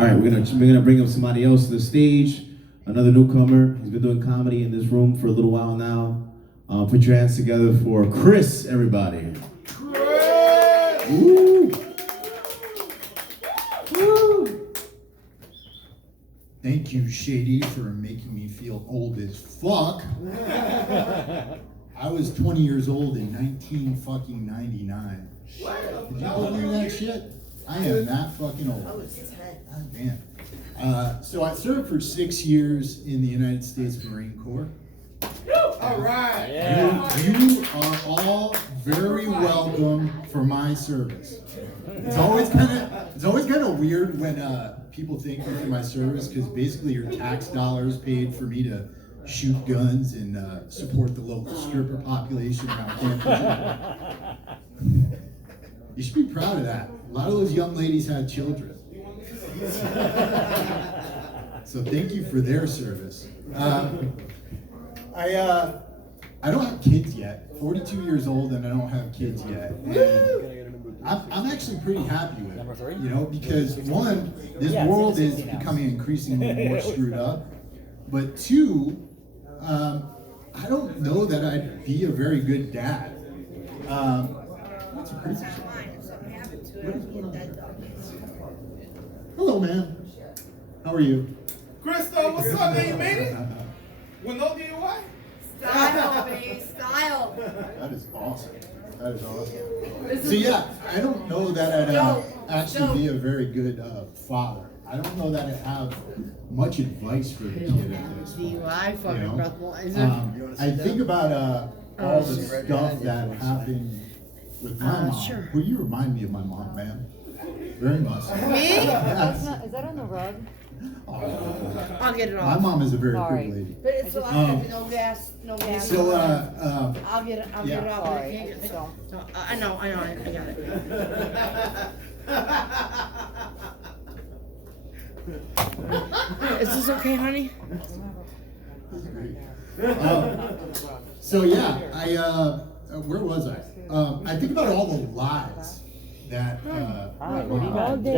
All right, we're gonna bring up somebody else to the stage. Another newcomer. He's been doing comedy in this room for a little while now. Put your hands together for Chris, everybody. Chris! Woo! Woo! Thank you, Shady, for making me feel old as fuck. I was 20 years old in 1999. What? Did you believe that shit? I am that fucking old. God damn. So I served for 6 years in the United States Marine Corps. All right. Yeah. You are all very welcome for my service. It's always kind of weird when people thank me for my service, because basically your tax dollars paid for me to shoot guns and support the local stripper population around campus. You should be proud of that. A lot of those young ladies had children. So thank you for their service. I don't have kids yet. 42 years old and I don't have kids yet. And I'm actually pretty happy with it. You know, because one, this world is becoming increasingly more screwed up. But two, I don't know that I'd be a very good dad. What's a crazy shit? Hello, man. How are you? Crystal, what's up, man? You made it? With no DUI? Style, baby, style. That is awesome. That is awesome. So yeah, I don't know that I'd actually be a very good father. I don't know that I'd have much advice for the kid at this point. DUI, fucking breathalyzer. I think about all the stuff that happened with my mom. Sure. Well, you remind me of my mom, man. Very much. Me? Yes. Is that on the rug? I'll get it My off. mom is a very Sorry. pretty lady. But it's a lot no gas, no gas. So, I'll get it off. But I Sorry. can't get it. No, I know, I got it. Is this okay, honey? So yeah, where was I? I think about all the lies that my mom told me.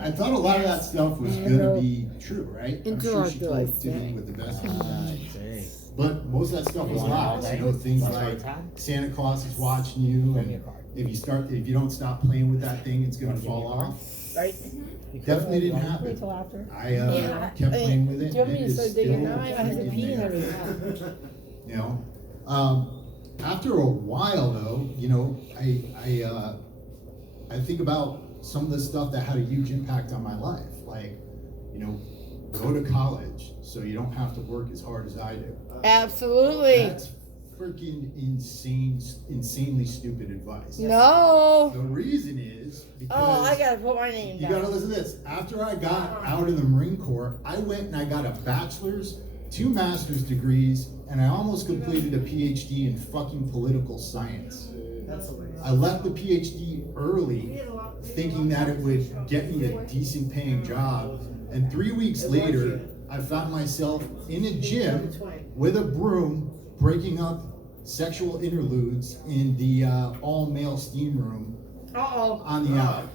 I thought a lot of that stuff was gonna be true, right? I'm sure she told it to me with the best of intentions. But most of that stuff was lies. You know, things like Santa Claus is watching you, and if you don't stop playing with that thing, it's gonna fall off. Right? Definitely didn't happen. I kept playing with it. Do you want me and to it start is digging still now? I have to freaking pee and there. everything. You know, after a while though, you know, I think about some of the stuff that had a huge impact on my life, like, you know, go to college so you don't have to work as hard as I do. Absolutely. That's freaking insanely stupid advice. No. The reason is because Oh, I gotta put my name you down. gotta listen to this. After I got out of the Marine Corps, I went and I got a bachelor's, 2 master's degrees, and I almost completed a PhD in fucking political science. I left the PhD early, thinking that it would get me a decent paying job, and 3 weeks later, I found myself in a gym with a broom breaking up sexual interludes in the all-male steam room on the alley.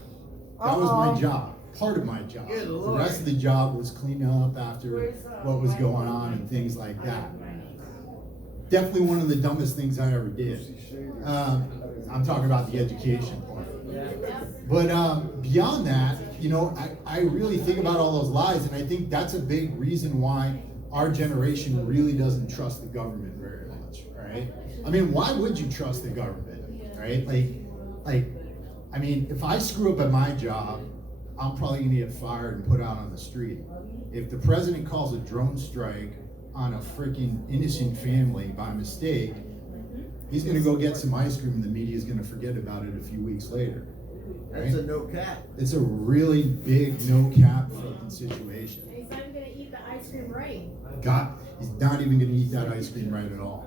That was my job, part of my job. The rest of the job was cleaning up after what was going on and things like that. Definitely one of the dumbest things I ever did. I'm talking about the education part. But beyond that, you know, I really think about all those lies, and I think that's a big reason why our generation really doesn't trust the government very much, right? I mean, why would you trust the government, right? Like, I mean, if I screw up at my job, I'm probably gonna get fired and put out on the street. If the president calls a drone strike on a freaking innocent family by mistake, he's gonna go get some ice cream and the media's gonna forget about it a few weeks later. Right? That's a no cap. It's a really big no cap fucking situation. He's not even gonna eat the ice cream right. God, he's not even gonna eat that ice cream right at all.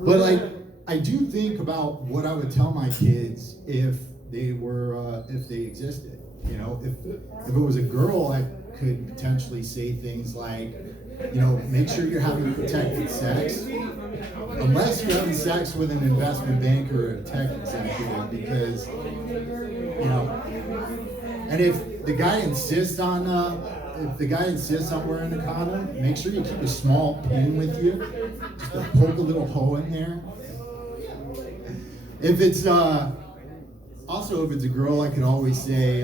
But like, I do think about what I would tell my kids if they were, if they existed. You know, if it was a girl, I could potentially say things like, you know, make sure you're having protected sex, unless you're having sex with an investment banker or a tech executive, because, you know, and if the guy insists on if the guy insists on wearing a condom, make sure you keep a small pin with you, just to poke a little hole in there. If it's also if it's a girl, I could always say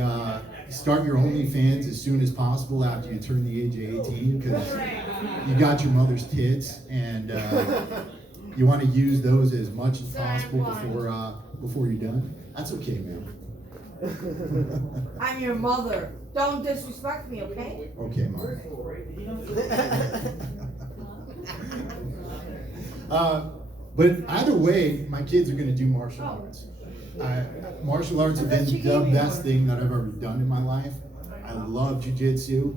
start your OnlyFans as soon as possible after you turn the age of 18, because you got your mother's tits and you want to use those as much as possible before you're done. That's okay, man. I'm your mother. Don't disrespect me, okay? Okay, Mom. But either way, my kids are going to do martial arts. Martial arts have been the best thing that I've ever done in my life. I love jiu-jitsu.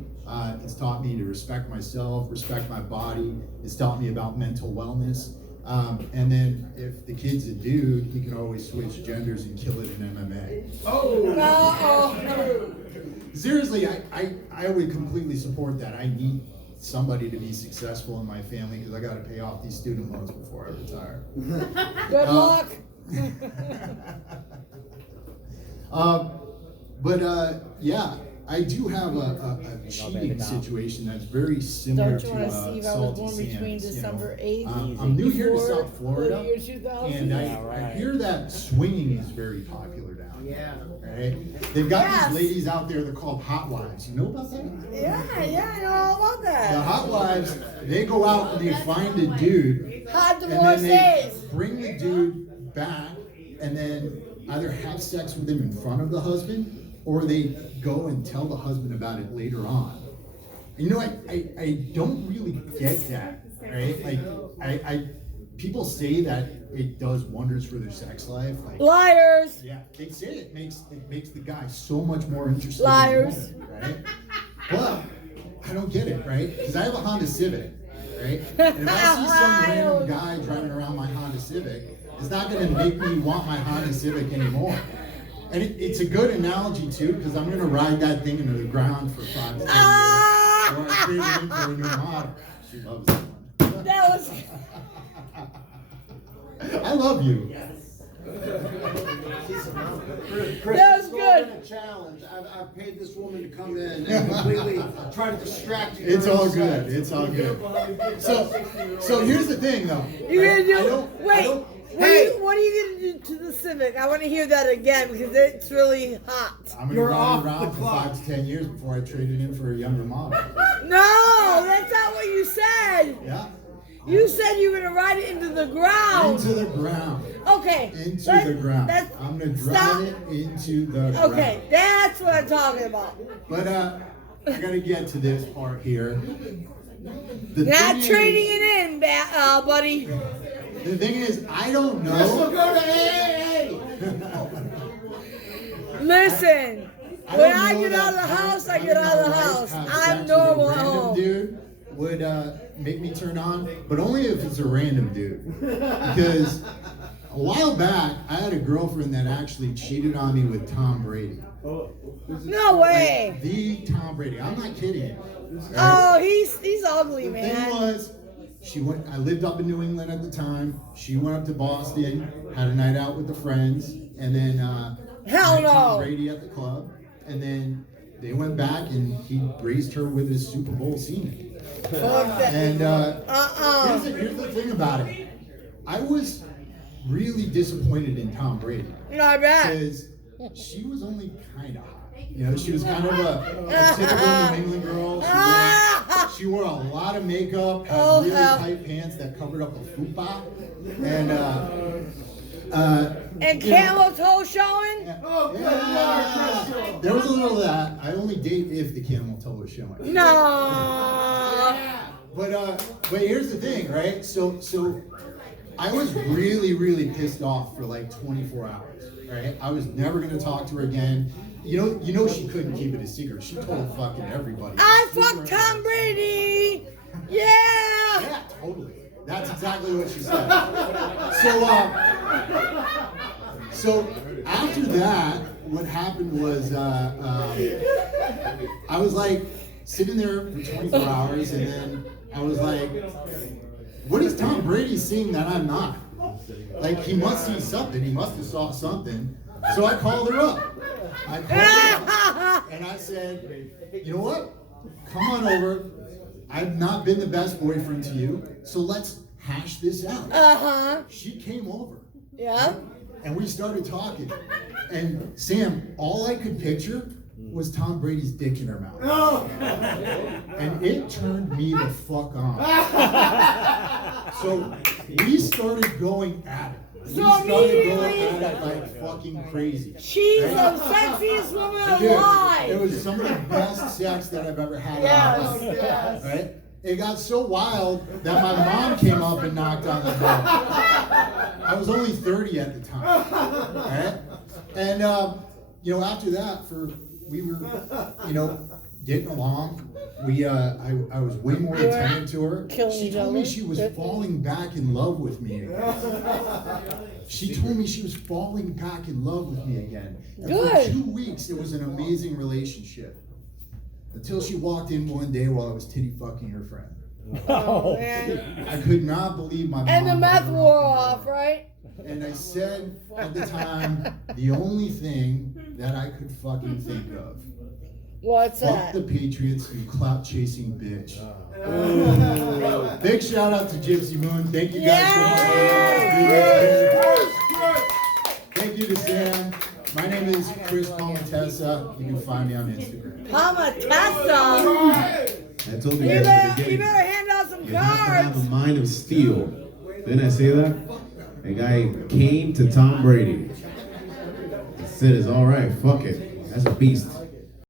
It's taught me to respect myself, respect my body. It's taught me about mental wellness. And then if the kid's a dude, he can always switch genders and kill it in MMA. Oh. Seriously, I would completely support that. I need somebody to be successful in my family because I got to pay off these student loans before I retire. Good luck. Yeah, I do have a cheating situation that's very similar Don't you want to see if I was born between December 8th? I'm new here to South before Florida, the year 2000? and I hear that swinging is very popular down here. Right? They've got Yes. these ladies out there, they're called hot wives. You know about that? Yeah, I know all about The that. hot wives, they go out and they find a dude, Hot and then they divorcees. bring the dude back, and then either have sex with him in front of the husband, or they go and tell the husband about it later on. You know, I don't really get that, right? Like, people say that it does wonders for their sex life. Like, Liars. yeah, they say it makes the guy so much more interested. Liars. In the woman, right? But I don't get it, right? Because I have a Honda Civic, right? And if I see some random guy driving around my Honda Civic, it's not going to make me want my Honda Civic anymore. And it's a good analogy too, because I'm going to ride that thing into the ground for 5 to 10 years. Or I trade it in for a new model. She loves that one. That was. I love you. Chris, That was it's good. been a challenge. I've paid this woman to come in and completely try to distract you. It's during all the good. sex. It's all good. So here's the thing, though. You're gonna I do. don't- Wait. What are you gonna do to the Civic? I want to hear that again because it's really hot. I'm gonna You're ride off around the for clock. 5 to 10 years before I trade it in for a younger model. No, that's not what you said. Yeah. You said you were gonna ride it into the ground. Into the ground. Into Okay. the ground. That's, I'm gonna drive stop. it into the ground. Okay, that's what I'm talking about. But I gotta get to this part here. The Not thing trading is, it in, buddy. The thing is, I don't Chris will know. go to AA. Listen, I when don't I know get that out of the house, I having get out of the my wife house. have I'm sex with normal a at random home. dude would make me turn on, but only if it's a random dude. Because a while back, I had a girlfriend that actually cheated on me with Tom Brady. No way. The Tom Brady. I'm not kidding you. Right? Oh, he's ugly, The thing man. was, she went. I lived up in New England at the time. She went up to Boston, had a night out with the friends, and then Hell met Tom no. Brady at the club, and then they went back and he raised her with his Super Bowl semen. Fuck that. And Uh-uh. here's the thing about it. I was really disappointed in Tom Brady I bet. because she was only kind of hot. You know, she was kind of a typical New England girl. She wore a lot of makeup, had Oh, really hell. tight pants that covered up a fupa, and And you know, camel toe showing? yeah, there was a little of that. I only date if the camel toe was showing. No. But here's the thing, right? So I was really pissed off for like 24 hours, right? I was never gonna talk to her again. You know she couldn't keep it a secret. She told fucking everybody. I fucked Tom Brady. Yeah. Yeah, totally. That's exactly what she said. So after that, what happened was I was like sitting there for 24 hours, and then I was like, what is Tom Brady seeing that I'm not? Like, he must see something. He must have saw something. So I called her up. I called her and I said, you know what? Come on over. I've not been the best boyfriend to you, so let's hash this out. Uh-huh. She came over. Yeah. And we started talking. And Sam, all I could picture was Tom Brady's dick in her mouth. And it turned me the fuck on. So we started going at it. We started going at it like fucking crazy. She's the sexiest woman Dude, alive. it was some of the best sex that I've ever had in my life. Yes. Right? It got so wild that my mom came up and knocked on the door. I was only 30 at the time. Right? And after that, we were, getting along. I was way more attentive to her. She told me she was falling back in love with me again. She told me she was falling back in love with me again. And for 2 weeks, it was an amazing relationship. Until she walked in one day while I was titty fucking her friend. Oh, man. I could not believe my mom. And the meth wore off, right? And I said at the time, the only thing that I could fucking think of. What's Fuck that? the Patriots, you clout chasing bitch. Big shout out to Gypsy Moon. Thank you guys so much. Thank you to Sam. My name is Chris Palmitessa. You can find me on Instagram. Palmitessa. I told you You guys at the better beginning. hand out some You have to have a cards. mind of steel. Didn't I say that? A guy came to Tom Brady. Said it's all right. Fuck it. That's a beast.